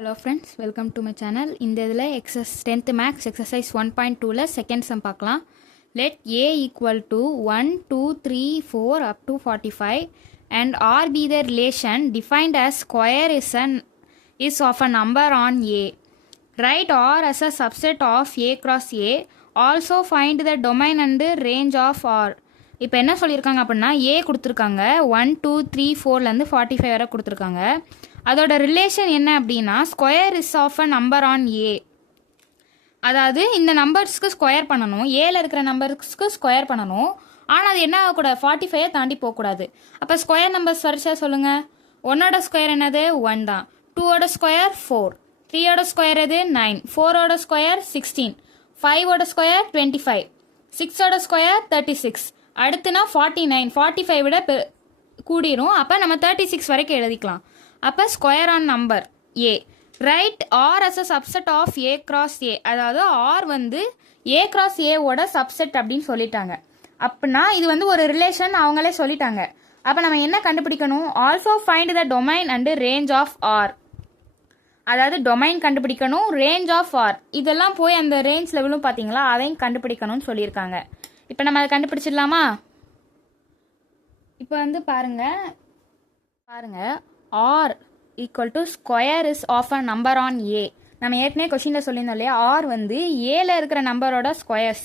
Hello friends, welcome to my channel. இந்த இதில் எக்ஸஸ் 10th மேக்ஸ் எக்ஸசைஸ் 1.2ல செகண்ட் சம் பார்க்கலாம். Let a equal to 1, 2, 3, 4 up to 45 and r be the relation defined as square is of a number on a. Write r as a subset of a cross a. Also find the domain and range of r. இப்போ என்ன சொல்லியிருக்காங்க அப்படின்னா a கொடுத்துருக்காங்க 1, 2, 3, 4லேருந்து 45 வரை கொடுத்துருக்காங்க. அதோட relation என்ன அப்படின்னா square is of a number on a. அதாவது இந்த நம்பர்ஸ்க்கு ஸ்கொயர் பண்ணணும், ஏல இருக்கிற நம்பர்ஸ்க்கு ஸ்கொயர் பண்ணணும். ஆனால் அது என்ன ஆகக்கூடாது, 45 தாண்டி போகக்கூடாது. அப்போ ஸ்கொயர் நம்பர்ஸ் வரிசையாக சொல்லுங்கள். 1ஓட ஸ்கொயர் என்னது 1 தான், 2ஓட ஸ்கொயர் 4, 3ஓட ஸ்கொயர் எது 9, 4ஓட ஸ்கொயர் 16, 5ஓட ஸ்கொயர் 25, 6ஓட ஸ்கொயர் 36, அடுத்துனா 49, 45 விட கூடிரும். அப்போ நம்ம 36 வரைக்கும் எழுதிக்கலாம். அப்போ square on number A. Right R is a subset of A cross A. அதாவது ஆர் வந்து ஏ கிராஸ் ஏவோட சப்செட் அப்படின்னு சொல்லிட்டாங்க. அப்படின்னா இது வந்து ஒரு ரிலேஷன் அவங்களே சொல்லிட்டாங்க. அப்போ நம்ம என்ன கண்டுபிடிக்கணும், also find the domain and range of R. அதாவது டொமைன் கண்டுபிடிக்கணும், ரேஞ்ச் ஆஃப் ஆர். இதெல்லாம் போய் அந்த ரேஞ்ச் லெவலும் பார்த்தீங்களா, அதையும் கண்டுபிடிக்கணும்னு சொல்லியிருக்காங்க. இப்போ நம்ம அதை கண்டுபிடிச்சிடலாமா? இப்போ வந்து பாருங்க r equal to square is of a number on a. நம்ம ஏற்கனவே கொஷினில் சொல்லியிருந்தோம் இல்லையா, ஆர் வந்து ஏல இருக்கிற நம்பரோட ஸ்கொயர்ஸ்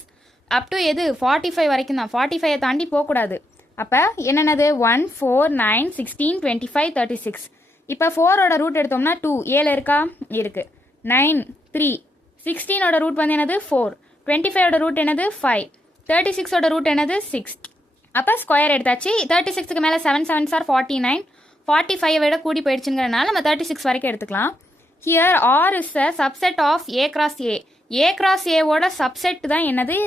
அப் டு எது 45 வரைக்கும் தான், 45 தாண்டி போகக்கூடாது. அப்போ என்னென்னது 1, 4, 9, 16, 25, 36. இப்போ 4ஓட ரூட் எடுத்தோம்னா 2, ஏல இருக்கா இருக்கு, 9, 3, 16ஓட ரூட் வந்து என்னது 4, 25ஓட ரூட் என்னது 5, 36ஓட ரூட் என்னது 6. அப்போ ஸ்கொயர் எடுத்தாச்சு. 36க்கு மேலே 7 7s are 49, 45 விட கூடி போயிடுச்சுங்கிறனால நம்ம 36 வரைக்கும் எடுத்துக்கலாம். Here R is a subset of A cross A. A cross ஏவோட சப்செட் தான் என்னது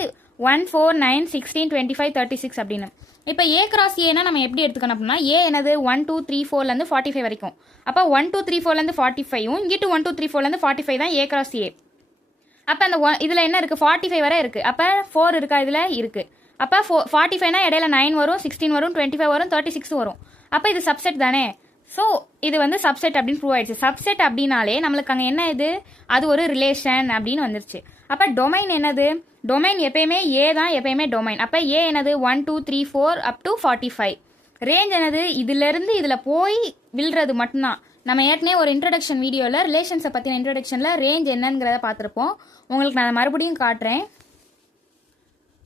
1, 4, 9, 16, 25, 36 அப்படின்னு. இப்போ ஏ கிராஸ் ஏனா நம்ம எப்படி எடுத்துக்கணும் அப்படின்னா, ஏ என்னது 1, 2, 3, 4லேருந்து 45 வரைக்கும். அப்போ 1, 2, 3, 4லேருந்து 45யும் இங்கிட்டு 1, 2, 3, 4லேருந்து 45 தான் ஏ கிராஸ் ஏ. அப்போ அந்த இதில் என்ன இருக்குது 45 வரை இருக்குது. அப்போ 4 இருக்கா இதில் இருக்குது. அப்போ 45னா இடையில 9 வரும், 16 வரும், 25 வரும், 36 வரும். அப்போ இது சப்செட் தானே. ஸோ இது வந்து சப்செட் அப்படின்னு ப்ரூவ் ஆயிடுச்சு. சப்செட் அப்படின்னாலே நம்மளுக்கு அங்கே என்ன இது, அது ஒரு ரிலேஷன் அப்படின்னு வந்துருச்சு. அப்போ டொமைன் என்னது, டொமைன் எப்பயுமே ஏ தான், எப்பயுமே டொமைன். அப்போ ஏ என்னது 1, 2, 3, 4 அப் டு 45. ரேஞ்ச் என்னது, இதுலேருந்து இதில் போய் விழுறது மட்டும்தான். நம்ம ஏற்கனவே ஒரு இன்ட்ரடக்ஷன் வீடியோவில் ரிலேஷன்ஸை பற்றின இன்ட்ரடக்ஷனில் ரேஞ்ச் என்னங்கிறத பார்த்துருப்போம். உங்களுக்கு நான் மறுபடியும் காட்டுறேன்.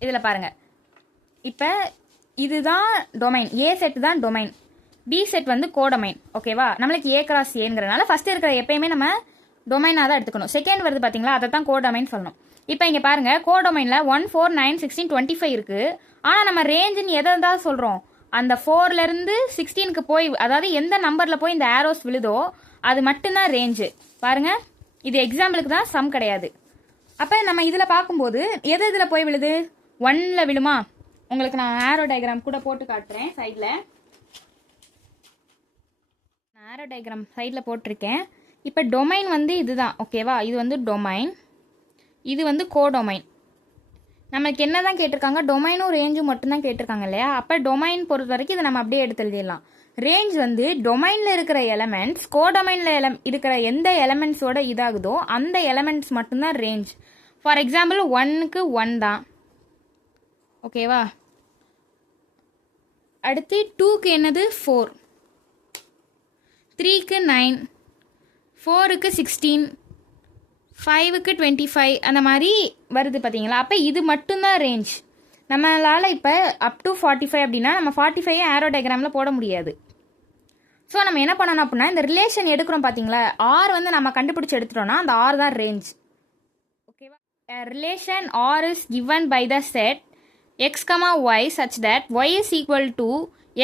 இதில் பாருங்கள், இப்போ இதுதான் டொமைன், ஏ செட் தான் டொமைன், பி செட் வந்து கோடொமைன். ஓகேவா, நம்மளுக்கு ஏ கிராஸ் ஏங்கிறதுனால ஃபர்ஸ்ட் இருக்கிற எப்பயுமே நம்ம டொமைனாக தான் எடுத்துக்கணும். செகண்ட் வருது பார்த்தீங்களா, அதை தான் கோடொமைன் சொல்லணும். இப்போ இங்கே பாருங்க, கோடொமைனில் 1, 4, 9, 16, 25 இருக்கு. ஆனால் நம்ம ரேஞ்சுன்னு எதை தான் சொல்கிறோம், அந்த 4லேருந்து 16க்கு போய், அதாவது எந்த நம்பரில் போய் இந்த ஆரோஸ் விழுதோ அது மட்டும்தான் ரேஞ்சு. பாருங்க, இது எக்ஸாம்பிளுக்கு தான், சம் கிடையாது. அப்போ நம்ம இதில் பார்க்கும்போது எது இதில் போய் விழுது, 1ல் விழுமா. உங்களுக்கு நான் ஆரோ டயக்ராம் கூட போட்டு காட்டுறேன். சைடில் ஆரோ டயக்ராம் சைடில் போட்டிருக்கேன். இப்போ டொமைன் வந்து இதுதான். ஓகேவா, இது வந்து டொமைன், இது வந்து கோடொமைன். நமக்கு என்ன தான் கேட்டிருக்காங்க, டொமைனும் ரேஞ்சும் மட்டும்தான் கேட்டிருக்காங்க இல்லையா. அப்போ டொமைன் பொறுத்த வரைக்கும் இதை நம்ம அப்படியே எடுத்து எழுதிடலாம். ரேஞ்ச் வந்து டொமைனில் இருக்கிற எலமெண்ட்ஸ் கோடொமைனில் இருக்கிற எந்த எலமெண்ட்ஸோட இதாகுதோ அந்த எலமெண்ட்ஸ் மட்டும்தான் ரேஞ்ச். ஃபார் எக்ஸாம்பிள் 1க்கு 1 தான். ஓகேவா, அடுத்து 2க்கு என்னது 4, 3க்கு 9, 4க்கு 16, 5க்கு 25, அந்த மாதிரி வருது பார்த்தீங்களா. அப்போ இது மட்டும்தான் ரேஞ்ச். நம்மளால் இப்போ அப் டு 45 அப்படின்னா நம்ம 45 ஆரோ டயக்ராமில் போட முடியாது. ஸோ நம்ம என்ன பண்ணணும் அப்படின்னா, இந்த ரிலேஷன் எடுக்கிறோம் பார்த்தீங்களா, ஆர் வந்து நம்ம கண்டுபிடிச்சி எடுத்துட்டோம்னா அந்த ஆர் தான் ரேஞ்ச். ஓகேவா, relation R is given by the set x, y such that y is equal to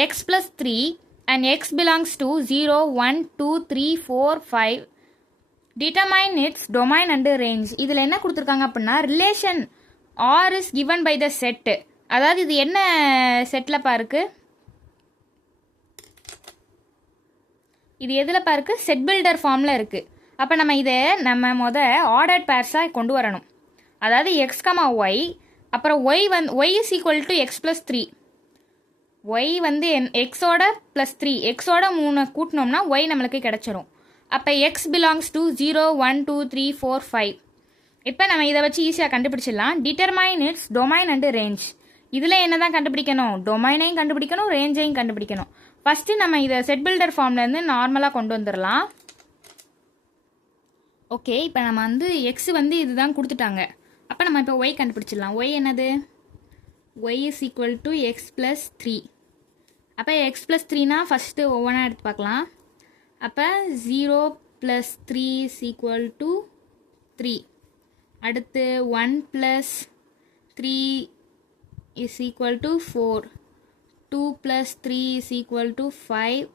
x plus 3 and x belongs to 0, 1, 2, 3, 4, 5. Determine its domain and range. இதில் என்ன கொடுத்துருக்காங்க அப்படின்னா, relation r is given by the set. அதாவது இது என்ன settle பாருக்கு, இது எதில் பாருக்கு, செட் பில்டர் ஃபார்மில் இருக்குது. அப்போ நம்ம இதை ஆர்டர்ட் பேர்ஸாக கொண்டு வரணும். அதாவது x, y, அப்புறம் y is equal to x plus 3. y வந்து எக்ஸோட +3, எக்ஸோட 3 கூட்டினோம்னா y நம்மளுக்கு கிடைச்சிரும். அப்போ எக்ஸ் பிலாங்ஸ் டு 0 1 2 3 4 5. இப்போ நம்ம இதை வச்சு ஈஸியாக கண்டுபிடிச்சிடலாம். Determine it's domain and range. இதில் என்ன தான் கண்டுபிடிக்கணும்? டொமைனையும் கண்டுபிடிக்கணும், ரேஞ்சையும் கண்டுபிடிக்கணும். ஃபஸ்ட்டு நம்ம இதை செட் பில்டர் ஃபார்ம்லேருந்து நார்மலாக கொண்டு வந்துடலாம். ஓகே, இப்போ நம்ம வந்து எக்ஸ் வந்து இதுதான் கொடுத்துட்டாங்க. அப்போ நம்ம இப்போ ஒய் கண்டுபிடிச்சிடலாம். ஒய் என்னது? Y is equal to X plus 3. அப்போ எக்ஸ் ப்ளஸ் 3னா ஃபஸ்ட்டு ஒவ்வொன்றா எடுத்து பார்க்கலாம். அப்போ 0 ப்ளஸ் 3 இஸ் ஈக்குவல் டு 3. அடுத்து 1 plus 3 is equal to 4. 2 plus 3 is equal to 5.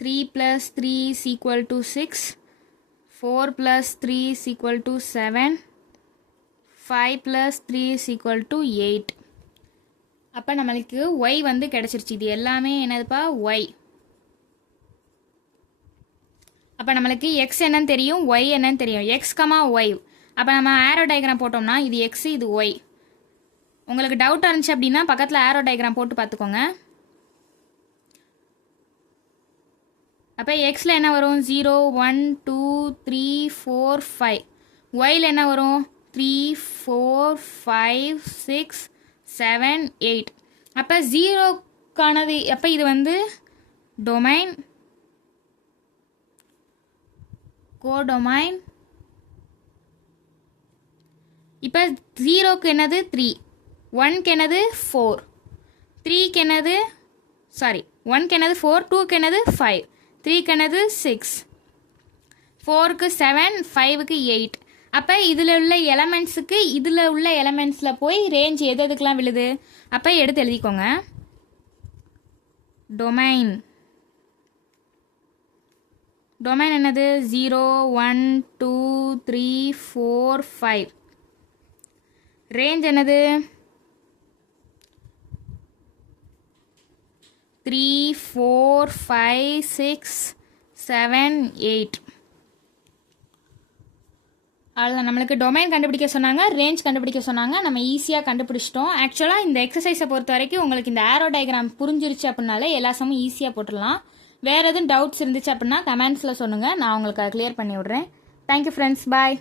3 plus 3 is equal to 6. 4 plus 3 is equal to 7. 5 plus 3 is equal to 8. அப்போ நம்மளுக்கு y வந்து கிடைச்சிருச்சு. இது எல்லாமே என்னதுப்பா? y. அப்போ நம்மளுக்கு x என்னன்னு தெரியும், y என்னன்னு தெரியும். x, y. அப்போ நம்ம ஆரோ டயக்ராம் போட்டோம்னா இது x, இது y. உங்களுக்கு டவுட்டாக இருந்துச்சு அப்படின்னா பக்கத்தில் ஆரோ டயக்ராம் போட்டு பார்த்துக்கோங்க. அப்போ எக்ஸில் என்ன வரும்? 0 1 2 3 4 5. ஒயில் என்ன வரும்? 3 4 5 6 7 8. அப்போ 0க்கானது. அப்போ இது வந்து டொமைன், கோடொமைன். இப்போ 0க்கு என்னது? 3. 1க்கு என்னது? 4. 3க்கு என்னது? 1க்கு என்னது? 4. 2க்கு என்னது? 5. 3க்கு என்னது? 6. 4க்கு 7. 5க்கு 8. அப்போ இதில் உள்ள எலமெண்ட்ஸுக்கு இதில் உள்ள எலமெண்ட்ஸில் போய் ரேஞ்ச் எது எதுக்கெலாம் விழுது? அப்போ எடுத்து எழுதிக்கோங்க. டொமைன் என்னது? 0 1 2 3 4 5. ரேஞ்ச் என்னது? 3 4 5 6 7 8. அவ்வளோதான். நம்மளுக்கு டொமைன் கண்டுபிடிக்க சொன்னாங்க, ரேஞ்ச் கண்டுபிடிக்க சொன்னாங்க. நம்ம ஈஸியாக கண்டுபிடிச்சிட்டோம். ஆக்சுவலாக இந்த எக்ஸசைஸை பொறுத்த வரைக்கும் உங்களுக்கு இந்த ஆரோ டயக்ராம் புரிஞ்சிருச்சு அப்படின்னாலே எல்லா சமயம் ஈஸியாக போட்டுடலாம். வேறு எதுவும் டவுட்ஸ் இருந்துச்சு அப்படின்னா கமெண்ட்ஸில் சொல்லுங்கள், நான் உங்களுக்கு அதை கிளியர் பண்ணி விட்றேன். தேங்க்யூ ஃப்ரெண்ட்ஸ், பாய்.